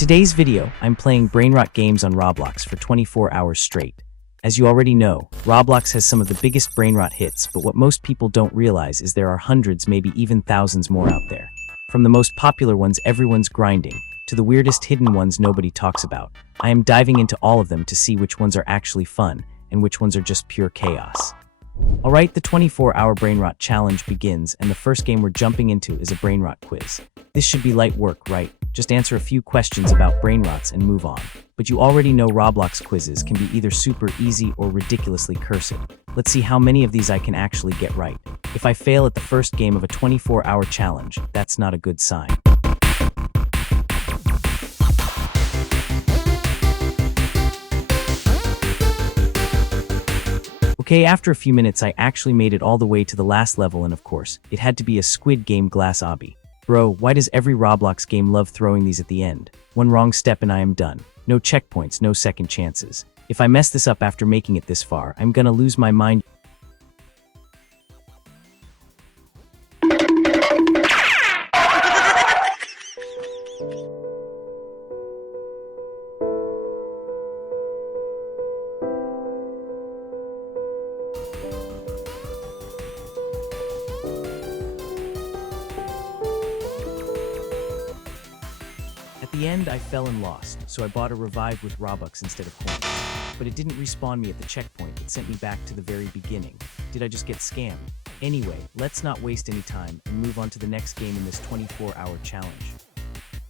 today's video, I'm playing Brainrot games on Roblox for 24 hours straight. As you already know, Roblox has some of the biggest Brainrot hits, but what most people don't realize is there are hundreds, maybe even thousands more out there. From the most popular ones everyone's grinding, to the weirdest hidden ones nobody talks about, I am diving into all of them to see which ones are actually fun, and which ones are just pure chaos. Alright, the 24-hour Brainrot challenge begins, and the first game we're jumping into is a Brainrot quiz. This should be light work, right? Just answer a few questions about Brainrots and move on. But you already know Roblox quizzes can be either super easy or ridiculously cursed. Let's see how many of these I can actually get right. If I fail at the first game of a 24-hour challenge, that's not a good sign. Okay, after a few minutes I actually made it all the way to the last level, and of course, it had to be a Squid Game glass obby. Bro, why does every Roblox game love throwing these at the end? One wrong step and I am done. No checkpoints, no second chances. If I mess this up after making it this far, I'm gonna lose my mind. At the end, I fell and lost, so I bought a revive with Robux instead of coins. But it didn't respawn me at the checkpoint, it sent me back to the very beginning. Did I just get scammed? Anyway, let's not waste any time and move on to the next game in this 24-hour challenge.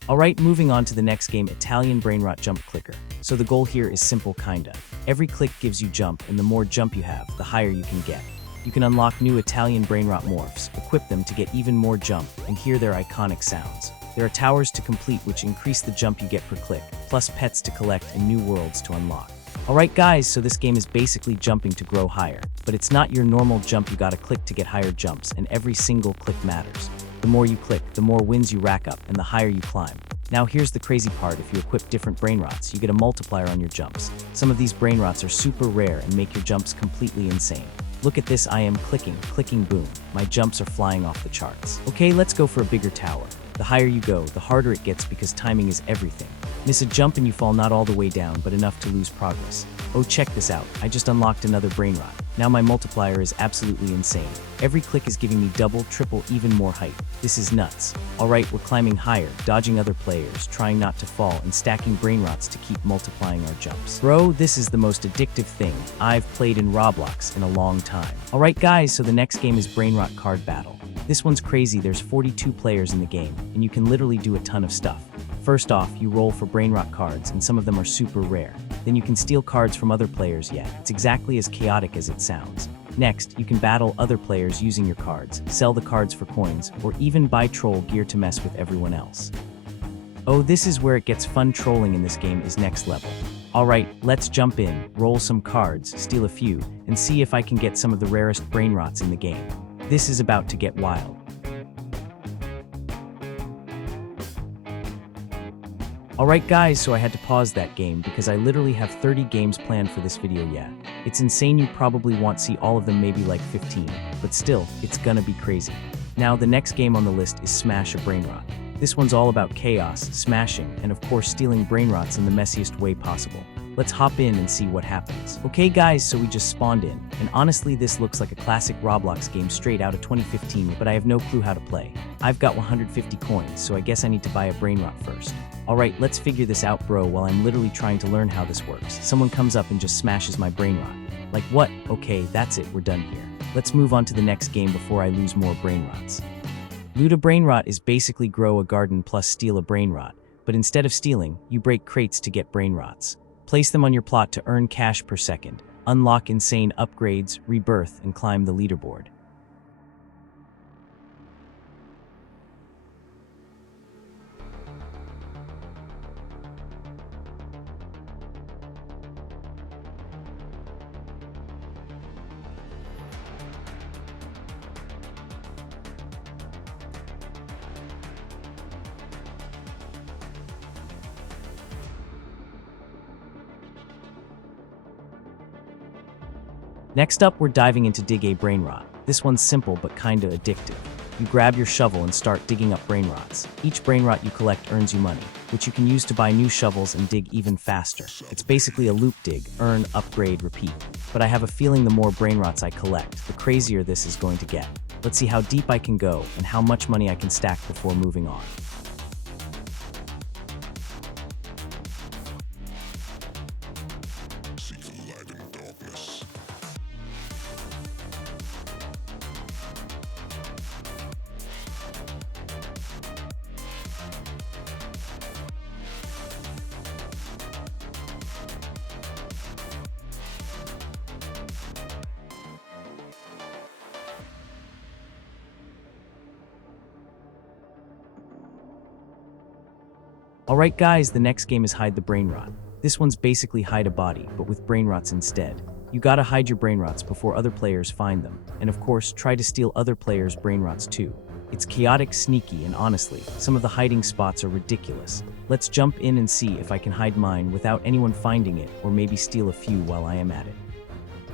Alright, moving on to the next game, Italian Brainrot Jump Clicker. So the goal here is simple kinda. Every click gives you jump, and the more jump you have, the higher you can get. You can unlock new Italian Brainrot morphs, equip them to get even more jump, and hear their iconic sounds. There are towers to complete which increase the jump you get per click, plus pets to collect and new worlds to unlock. Alright guys, so this game is basically jumping to grow higher, but it's not your normal jump. You gotta click to get higher jumps, and every single click matters. The more you click, the more wins you rack up, and the higher you climb. Now here's the crazy part, if you equip different Brainrots, you get a multiplier on your jumps. Some of these Brainrots are super rare and make your jumps completely insane. Look at this, I am clicking, boom. My jumps are flying off the charts. Okay, let's go for a bigger tower. The higher you go, the harder it gets because timing is everything. Miss a jump and you fall not all the way down, but enough to lose progress. Oh, check this out. I just unlocked another Brainrot. Now my multiplier is absolutely insane. Every click is giving me double, triple, even more height. This is nuts. Alright, we're climbing higher, dodging other players, trying not to fall, and stacking Brainrots to keep multiplying our jumps. Bro, this is the most addictive thing I've played in Roblox in a long time. Alright guys, so the next game is Brainrot Card Battle. This one's crazy. There's 42 players in the game, and you can literally do a ton of stuff. First off, you roll for Brainrot cards, and some of them are super rare. Then you can steal cards from other players. Yeah, it's exactly as chaotic as it sounds. Next, you can battle other players using your cards, sell the cards for coins, or even buy troll gear to mess with everyone else. Oh, this is where it gets fun. Trolling in this game is next level. Alright, let's jump in, roll some cards, steal a few, and see if I can get some of the rarest Brainrots in the game. This is about to get wild. Alright guys, so I had to pause that game because I literally have 30 games planned for this video yet. It's insane. You probably won't see all of them, maybe like 15, but still, it's gonna be crazy. Now the next game on the list is Smash a Brainrot. This one's all about chaos, smashing, and of course stealing Brainrots in the messiest way possible. Let's hop in and see what happens. Okay guys, so we just spawned in, and honestly this looks like a classic Roblox game straight out of 2015, but I have no clue how to play. I've got 150 coins, so I guess I need to buy a Brainrot first. Alright, let's figure this out, bro. While I'm literally trying to learn how this works, someone comes up and just smashes my Brainrot. Like what? Okay, that's it, we're done here. Let's move on to the next game before I lose more Brainrots. Loot a Brainrot is basically grow a garden plus steal a Brainrot, but instead of stealing, you break crates to get Brainrots. Place them on your plot to earn cash per second, unlock insane upgrades, rebirth, and climb the leaderboard. Next up, we're diving into Dig a Brainrot. This one's simple but kinda addictive. You grab your shovel and start digging up Brainrots. Each Brainrot you collect earns you money. which you can use to buy new shovels and dig even faster. It's basically a loop dig, earn, upgrade, repeat. But I have a feeling the more brainrots I collect, the crazier this is going to get. Let's see how deep I can go and how much money I can stack before moving on. Alright guys, the next game is Hide the Brainrot. This one's basically hide a body, but with brainrots instead. You gotta hide your brainrots before other players find them, and of course, try to steal other players' brainrots too. It's chaotic, sneaky, and honestly, some of the hiding spots are ridiculous. Let's jump in and see if I can hide mine without anyone finding it, or maybe steal a few while I am at it.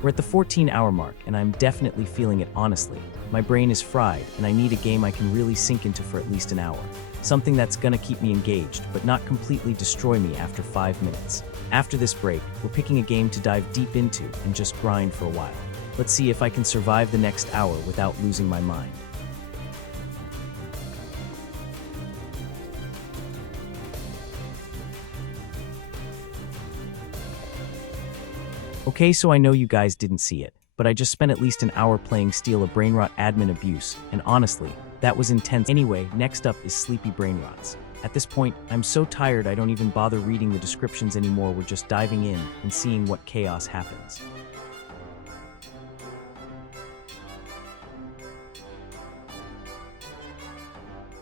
We're at the 14-hour mark, and I'm definitely feeling it honestly. My brain is fried, and I need a game I can really sink into for at least an hour. Something that's gonna keep me engaged, but not completely destroy me after 5 minutes. After this break, we're picking a game to dive deep into and just grind for a while. Let's see if I can survive the next hour without losing my mind. Okay, so I know you guys didn't see it, but I just spent at least an hour playing Steal a Brainrot Admin Abuse, and honestly, that was intense. Anyway, next up is Sleepy Brainrots. At this point, I'm so tired I don't even bother reading the descriptions anymore. We're just diving in and seeing what chaos happens.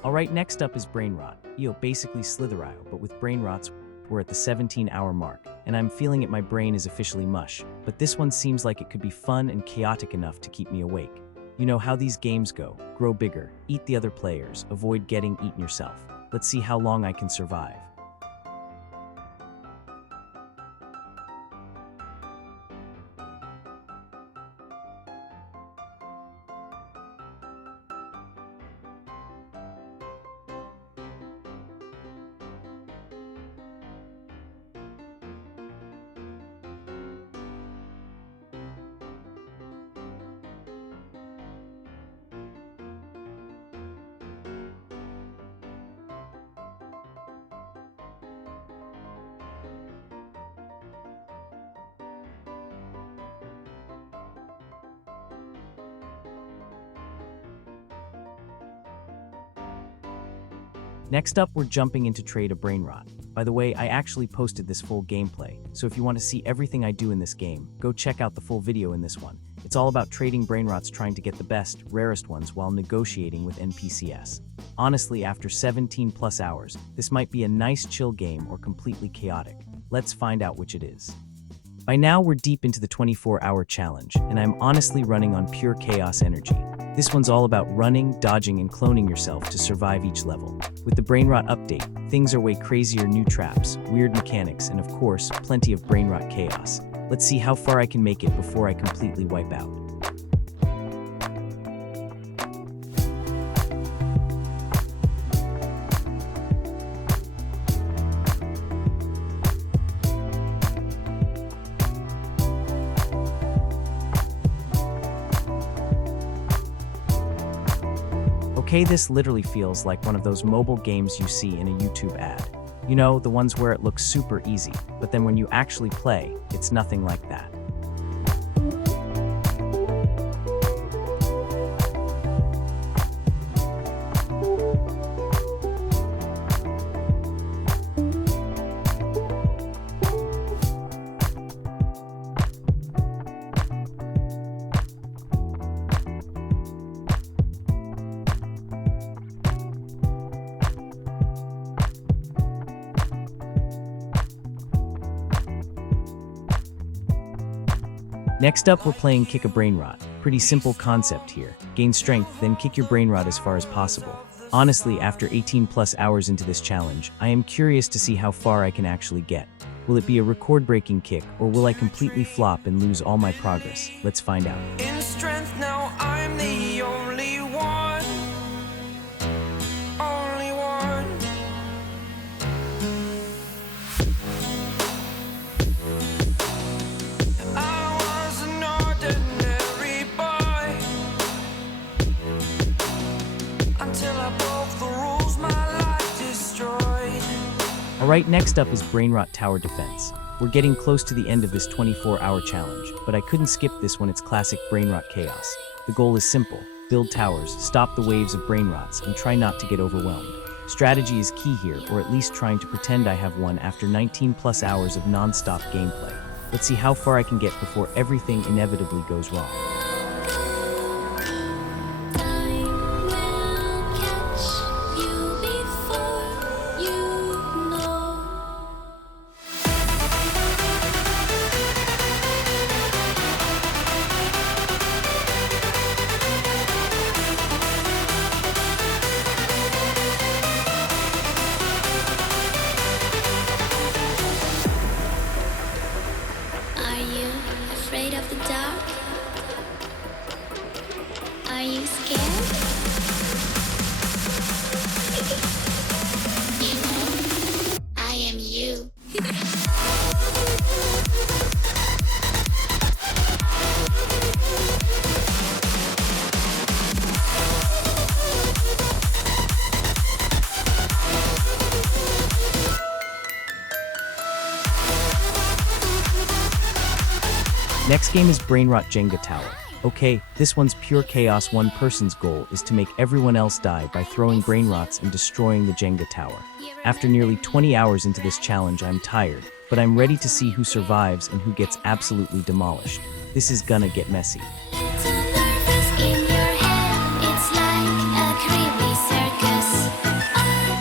Alright, next up is Brainrot. Basically Slitherile, but with brainrots. We're at the 17-hour mark, and I'm feeling it, my brain is officially mush. But this one seems like it could be fun and chaotic enough to keep me awake. You know how these games go. Grow bigger, eat the other players, avoid getting eaten yourself. Let's see how long I can survive. Next up, we're jumping into Trade a Brainrot. By the way, I actually posted this full gameplay, so if you want to see everything I do in this game, go check out the full video in this one. It's all about trading brainrots, trying to get the best, rarest ones while negotiating with NPCs. Honestly, after 17+ hours, this might be a nice chill game or completely chaotic. Let's find out which it is. By now, we're deep into the 24-hour challenge, and I'm honestly running on pure chaos energy. This one's all about running, dodging, and cloning yourself to survive each level. With the Brainrot update, things are way crazier: new traps, weird mechanics, and of course, plenty of Brainrot chaos. Let's see how far I can make it before I completely wipe out. Okay, this literally feels like one of those mobile games you see in a YouTube ad. You know, the ones where it looks super easy, but then when you actually play, it's nothing like that. Next up, we're playing Kick a Brainrot. Pretty simple concept here. Gain strength, then kick your brainrot as far as possible. Honestly, after 18+ hours into this challenge, I am curious to see how far I can actually get. Will it be a record-breaking kick, or will I completely flop and lose all my progress? Let's find out. In strength now I'm the only one. Only one. Alright, next up is Brainrot Tower Defense. We're getting close to the end of this 24-hour challenge, but I couldn't skip this when it's classic Brainrot chaos. The goal is simple: build towers, stop the waves of brainrots, and try not to get overwhelmed. Strategy is key here, or at least trying to pretend I have one after 19 plus hours of non-stop gameplay. Let's see how far I can get before everything inevitably goes wrong. Afraid of the dark? Are you scared? You know, I am you. Next game is Brainrot Jenga Tower. Okay, this one's pure chaos. One person's goal is to make everyone else die by throwing brainrots and destroying the Jenga tower. After nearly 20 hours into this challenge, I'm tired, but I'm ready to see who survives and who gets absolutely demolished. This is gonna get messy.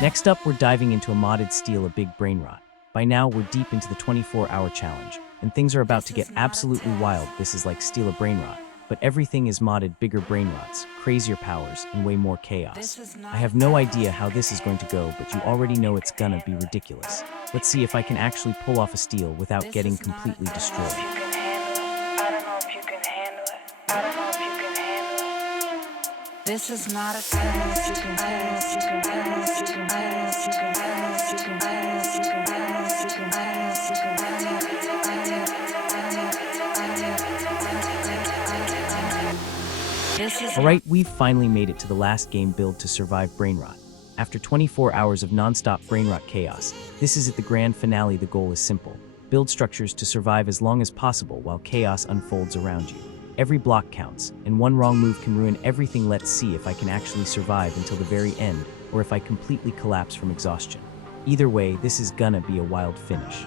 Next up, we're diving into a modded Steal a Big Brainrot. By now, we're deep into the 24-hour challenge, and things are about to get absolutely wild. This is like Steal a Brainrot, but everything is modded: bigger brainrots, crazier powers, and way more chaos. I have no idea how this is going to go, but you already know it's gonna be ridiculous. Let's see if I can actually pull off a steal without getting completely destroyed. This is not a test. You can test. You can test. You can test. You can test. You can test. You can test. You can test. You can test. Alright, we've finally made it to the last game build to survive Brainrot. After 24 hours of non-stop Brainrot chaos, this is at the grand finale. The goal is simple: build structures to survive as long as possible while chaos unfolds around you. Every block counts, and one wrong move can ruin everything. Let's see if I can actually survive until the very end, or if I completely collapse from exhaustion. Either way, this is gonna be a wild finish.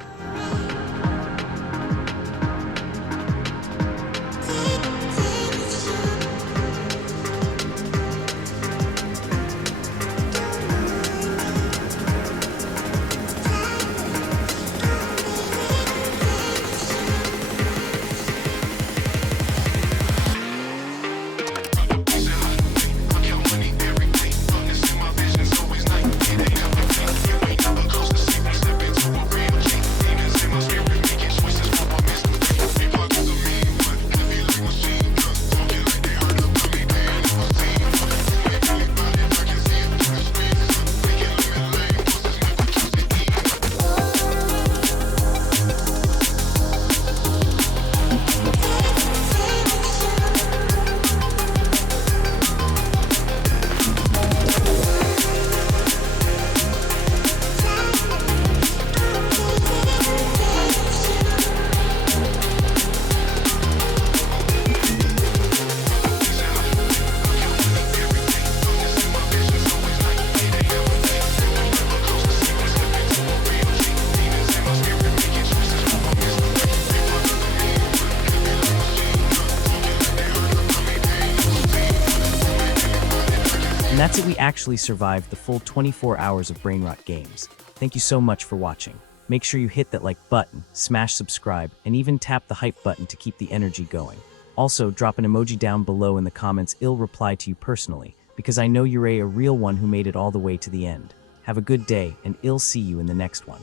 And that's it, we actually survived the full 24 hours of Brainrot games. Thank you so much for watching. Make sure you hit that like button, smash subscribe, and even tap the hype button to keep the energy going. Also, drop an emoji down below in the comments. I'll reply to you personally, because I know you're a real one who made it all the way to the end. Have a good day, and I'll see you in the next one.